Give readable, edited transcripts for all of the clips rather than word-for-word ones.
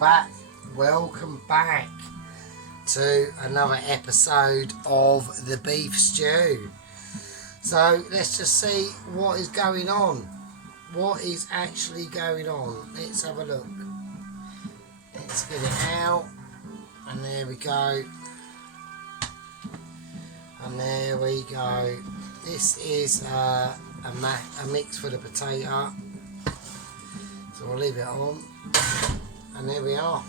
welcome back to another episode of the beef stew. So let's just see what is going on. What is actually going on? Let's have a look. Let's get it out, and there we go, and there we go. This is a mix for the potato, so we'll leave it on, and there we are.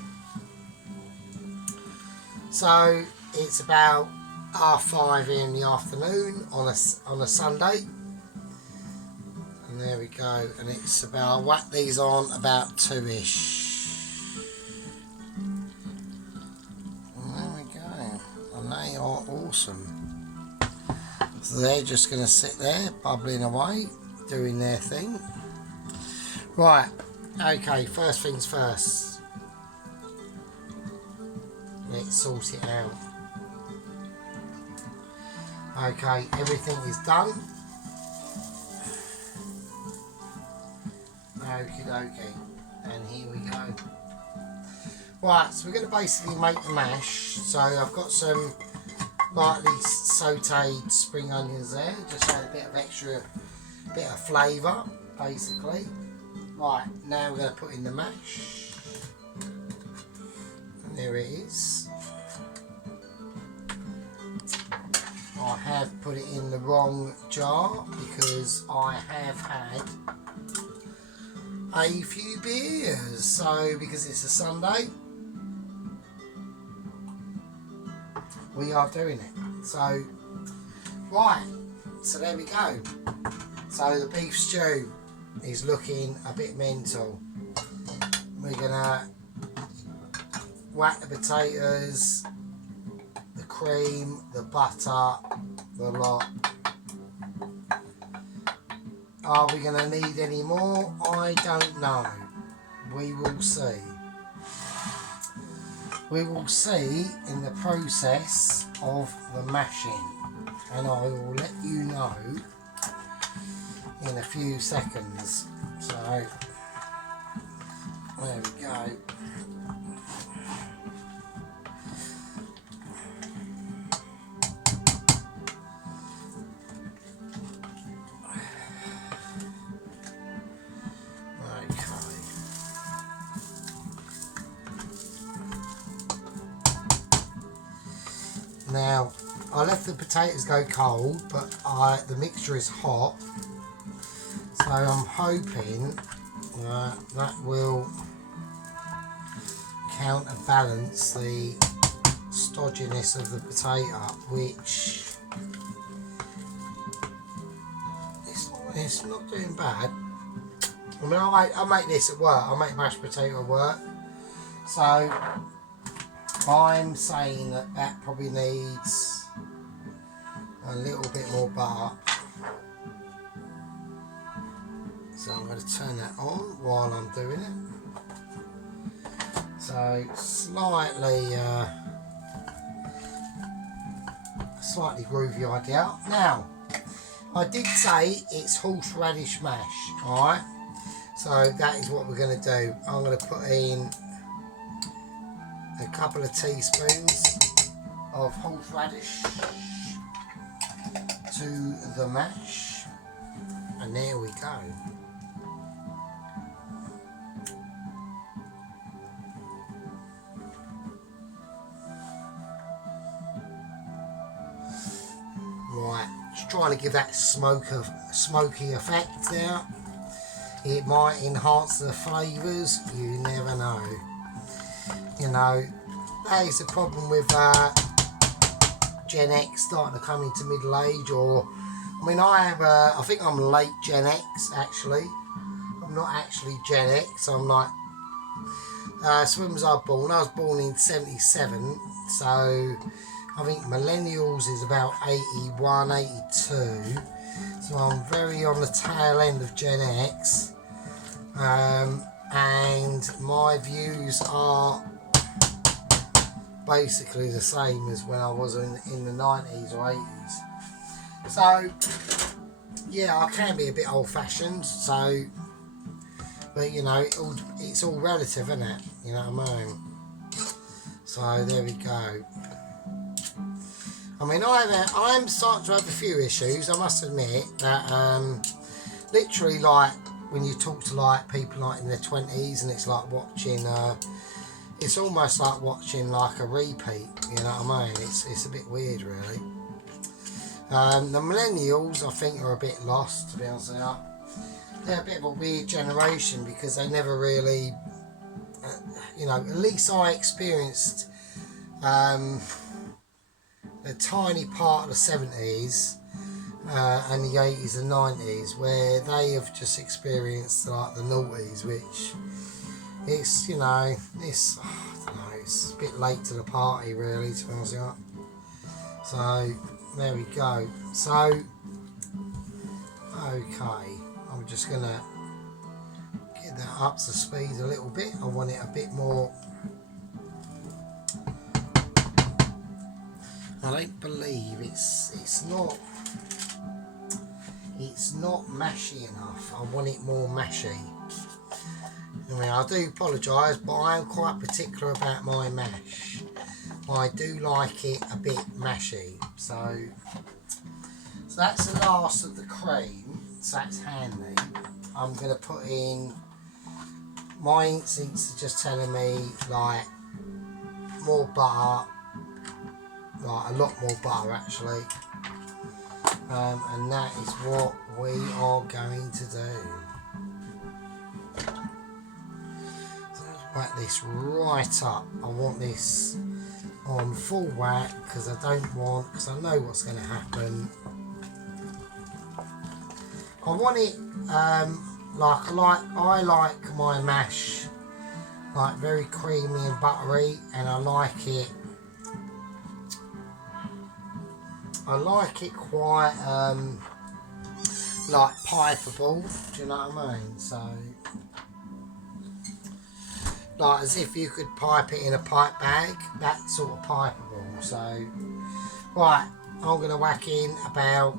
So it's about 5:30 in the afternoon on a Sunday, and there we go. And it's about, I whack these on about 2ish. And there we go, and they are awesome. So they're just going to sit there bubbling away, doing their thing. Right, okay, first things first. Let's sort it out. Okay, everything is done. Okie dokie, and here we go. Right, so we're going to basically make the mash. So I've got some lightly sauteed spring onions there, just add a bit of flavour, basically. Right, now we're going to put in the mash. And there it is. I have put it in the wrong jar because I have had a few beers. So because it's a Sunday, we are doing it. So right, so there we go. So the beef stew is looking a bit mental. We're gonna whack the potatoes, the cream, the butter, the lot. Are we going to need any more? I don't know. We will see. We will see in the process of the mashing, and I will let you know in a few seconds. So there we go. Now, I left the potatoes go cold, but the mixture is hot, so I'm hoping that will counterbalance the stodginess of the potato, which it's not doing bad. I mean, I make this at work. I make mashed potato at work, so I'm saying that probably needs a little bit more butter. So I'm going to turn that on while I'm doing it. So slightly groovy idea. Now, I did say it's horseradish mash, alright? So that is what we're going to do. I'm going to put in a couple of teaspoons of horseradish to the mash, and there we go. Right, just trying to give that smoky effect there. It might enhance the flavours, you never know. You know, that is the problem with Gen X starting to come into middle age, or, I mean, I think I'm late Gen X, actually. I'm not actually Gen X, I'm like, so when was I born? I was born in 77, so I think millennials is about 81, 82, so I'm very on the tail end of Gen X, and my views are basically the same as when I was in the 90s or 80s. So yeah, I can be a bit old-fashioned, so But you know, it's all relative, isn't it? You know what I mean? So there we go. I mean, I'm starting to have a few issues. I must admit that literally, like when you talk to like people like in their 20s, and it's like watching. It's almost like watching like a repeat. You know what I mean? It's a bit weird, really. The millennials, I think, are a bit lost, to be honest with you. They're a bit of a weird generation because they never really, you know, at least I experienced a tiny part of the 70s and the 80s and 90s where they have just experienced like the noughties, which it's, you know, it's, I don't know, it's a bit late to the party, really, to be honest with you. So there we go. So okay, I'm just gonna get that up to speed a little bit. I want it a bit more. I don't believe it's not mashy enough. I want it more mashy. I mean, I do apologise, but I am quite particular about my mash. I do like it a bit mashy. So that's the last of the cream. So that's handy. I'm going to put in, my instincts are just telling me like more butter, like a lot more butter actually, and that is what we are going to do. So let's whack this right up. I want this on full whack because I know what's going to happen. I want it I like my mash like very creamy and buttery, and I like it quite like pipeable. Do you know what I mean? So like as if you could pipe it in a pipe bag, that sort of pipeable. So right, I'm going to whack in about,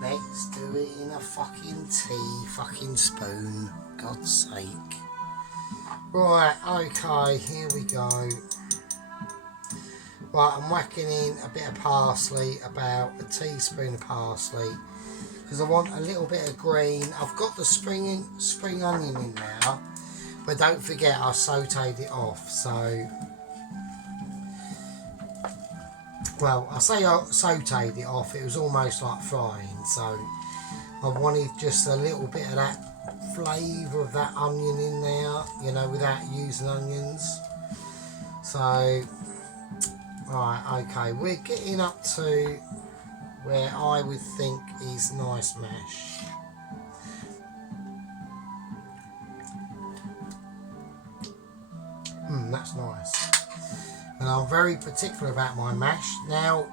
let's do it in a fucking fucking spoon, God's sake. Right, okay, here we go. Right, I'm whacking in a bit of parsley, about a teaspoon of parsley, because I want a little bit of green. I've got the spring onion in now, but don't forget I sautéed it off, so... Well, I say I sautéed it off, it was almost like frying, so I wanted just a little bit of that flavour of that onion in there, you know, without using onions. So, right, okay, we're getting up to where I would think is nice mash. That's nice. And I'm very particular about my mash. Now,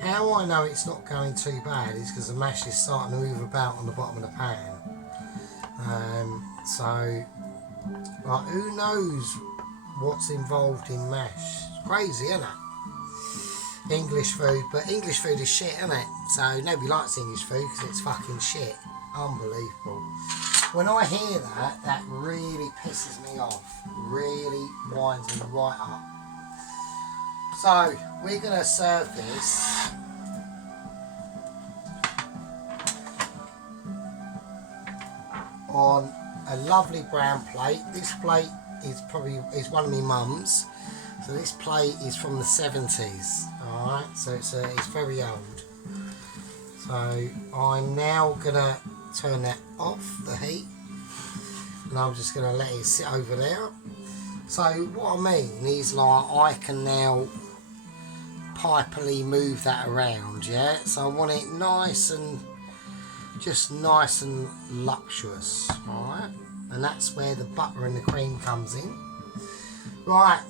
how I know it's not going too bad is because the mash is starting to move about on the bottom of the pan. So, like, who knows what's involved in mash? It's crazy, isn't it? English food, but English food is shit, isn't it? So nobody likes English food because it's fucking shit. Unbelievable. When I hear that, that really pisses me off. Really winds me right up. So, we're going to serve this on a lovely brown plate. This plate is one of my mum's. So this plate is from the 70s. Alright, so it's very old. So I'm now going to turn that off, the heat. And I'm just going to let it sit over there. So what I mean is, like, I can now pipily move that around, yeah? So I want it nice and luxurious, alright? And that's where the butter and the cream comes in. Right,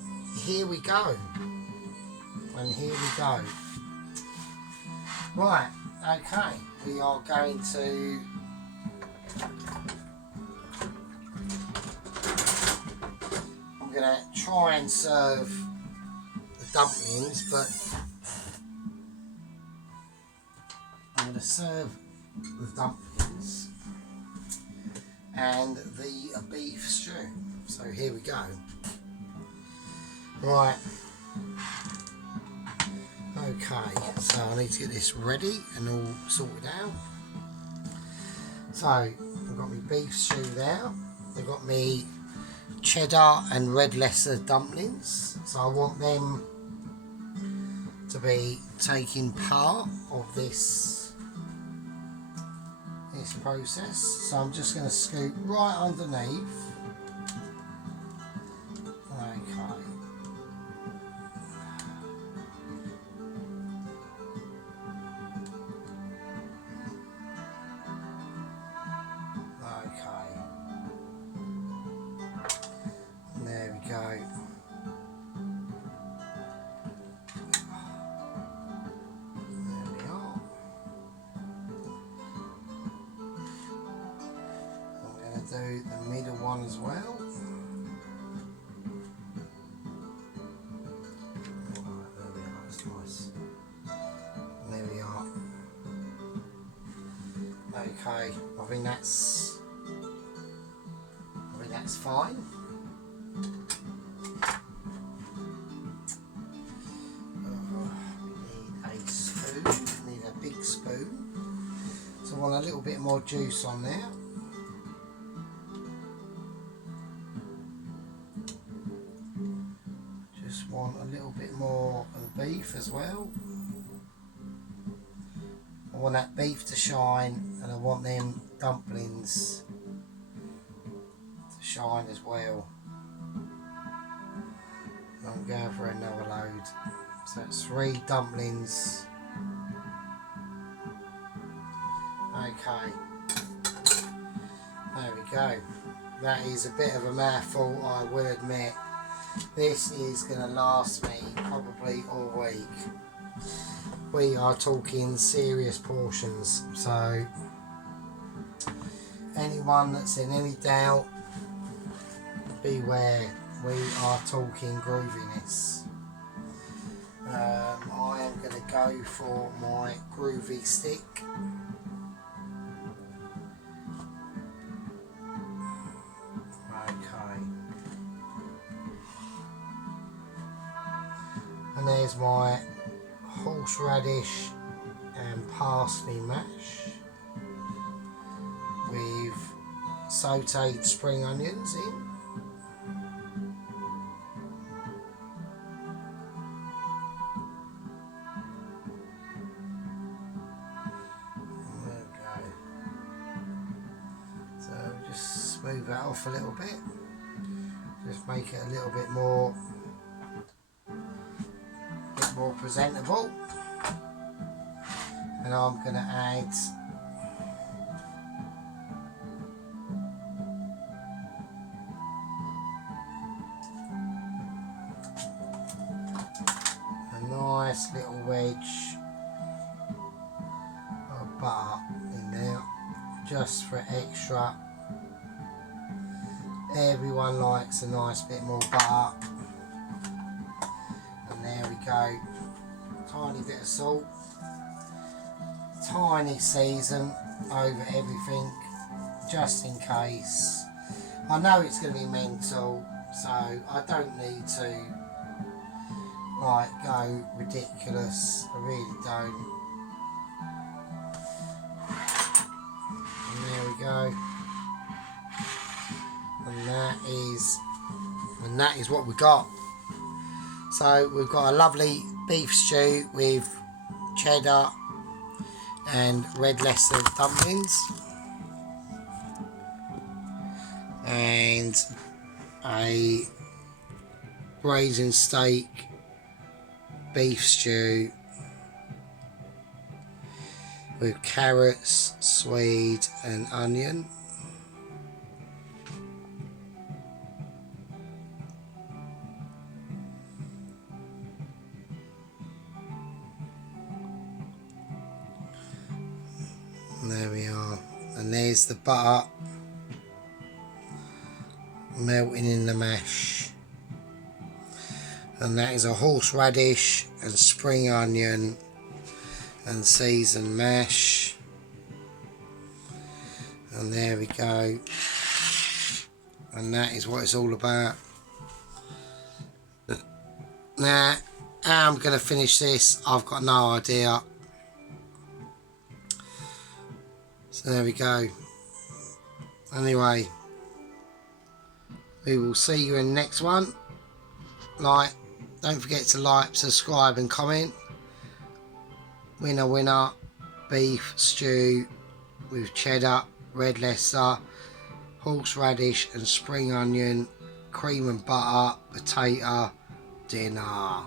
here we go. And here we go. Right, okay. We are going to... I'm going to try and serve the dumplings, but I'm going to serve the dumplings and the beef stew. So here we go. Right. Okay, so I need to get this ready and all sorted out. So I've got my beef stew there. I've got me cheddar and red lesser dumplings. So I want them to be taking part of this process. So I'm just going to scoop right underneath. Okay. Okay. There we go. Do the middle one as well. Right, there we are, that's nice. And there we are. Okay, I think that's fine. We need a spoon, we need a big spoon. So I want a little bit more juice on there. Want a little bit more of the beef as well. I want that beef to shine, and I want them dumplings to shine as well. I'm going for another load. So it's 3 dumplings. Okay. There we go. That is a bit of a mouthful, I will admit. This is going to last me probably all week. We are talking serious portions, so anyone that's in any doubt, beware, we are talking grooviness. I am going to go for my groovy stick. And there's my horseradish and parsley mash with sautéed spring onions in. There we go. So just smooth that off a little bit. Just make it a little bit more presentable, and I'm going to add a nice little wedge of butter in there, just for extra. Everyone likes a nice bit more butter. And there we go. Tiny bit of salt, tiny season over everything, just in case. I know it's going to be mental, so I don't need to like go ridiculous. I really don't. And there we go. And that is what we got. So we've got a lovely beef stew with cheddar and red lesser dumplings and a braised steak beef stew with carrots, swede and onion. There we are, and there's the butter melting in the mash, and that is a horseradish and spring onion and seasoned mash. And there we go. And that is what it's all about. Now, how I'm going to finish this, I've got no idea. So there we go. Anyway, we will see you in the next one. Don't forget to like, subscribe and comment. Winner, winner, beef stew with cheddar, red Leicester, horseradish and spring onion, cream and butter, potato dinner.